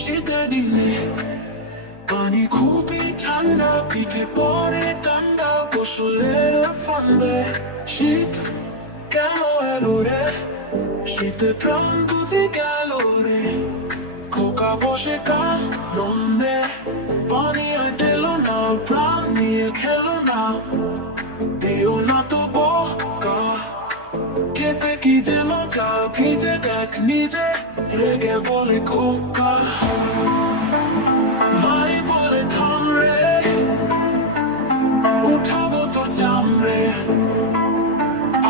শীতের দিনে পানি খুবই ঠান্ডা, পিঠে পরে ঠান্ডা, গোসলের ফান্দে। শীত কেন এলো রে, শীতে প্রাণ বুঝে গেল রে। খোকা বসে কানন্দে, পানি আর দিল না, প্রাণ নিয়ে খেলো না। দিও না তো বকা, খেতে কি যে মজা, ভিজে দেখ নিজে, রেগে বলে খোকা। মাই বলে থাম রে, উঠাবো তো জাম রে,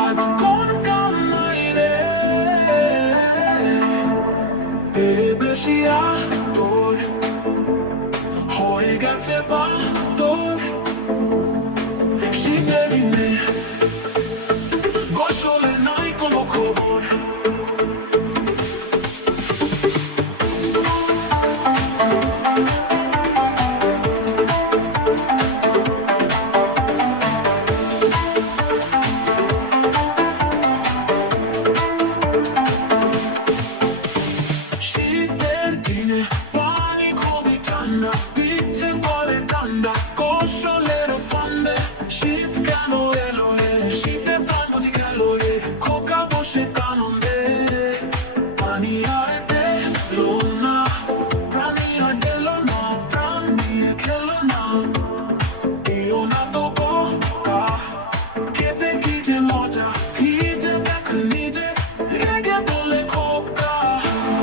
আজ কোন কাম নাই রে। এ বেশি তোর হয়ে গেছে বা তোর। শীতের দিনে গোসলে নাই কোনো খবর। শীতের দিনে পানি খুবই ঠান্ডা, পিঠে পরে ঠান্ডা, গোসলের ফান্দে। শীত কেন এলো রে, শীতে প্রাণ বুঝি গেল রে। খোকা বসে কানন্দে, পানি আর দিলো না, প্রাণী আর দিল না, প্রাণ নিয়ে খেলো না। দিও না তো বকা, খেতে কি যে মজা, ভিজে দেখ নিজে, রেগে বলে খোকা।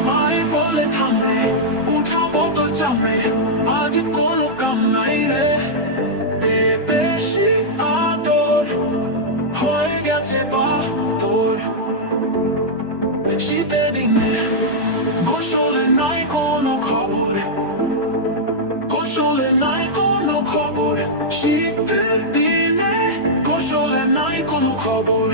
মাই বলে থাম রে, উঠাবো তো জাম রে, আজ কোনো কাম নাই রে। এ বেশি আদর হয়ে গেছে বা তোর। শীতের দিনে গোসলে নাই কোনো খবর, গোসলে নাই কোনো খবর। শীতের দিনে গোসলে নাই কোনো খবর।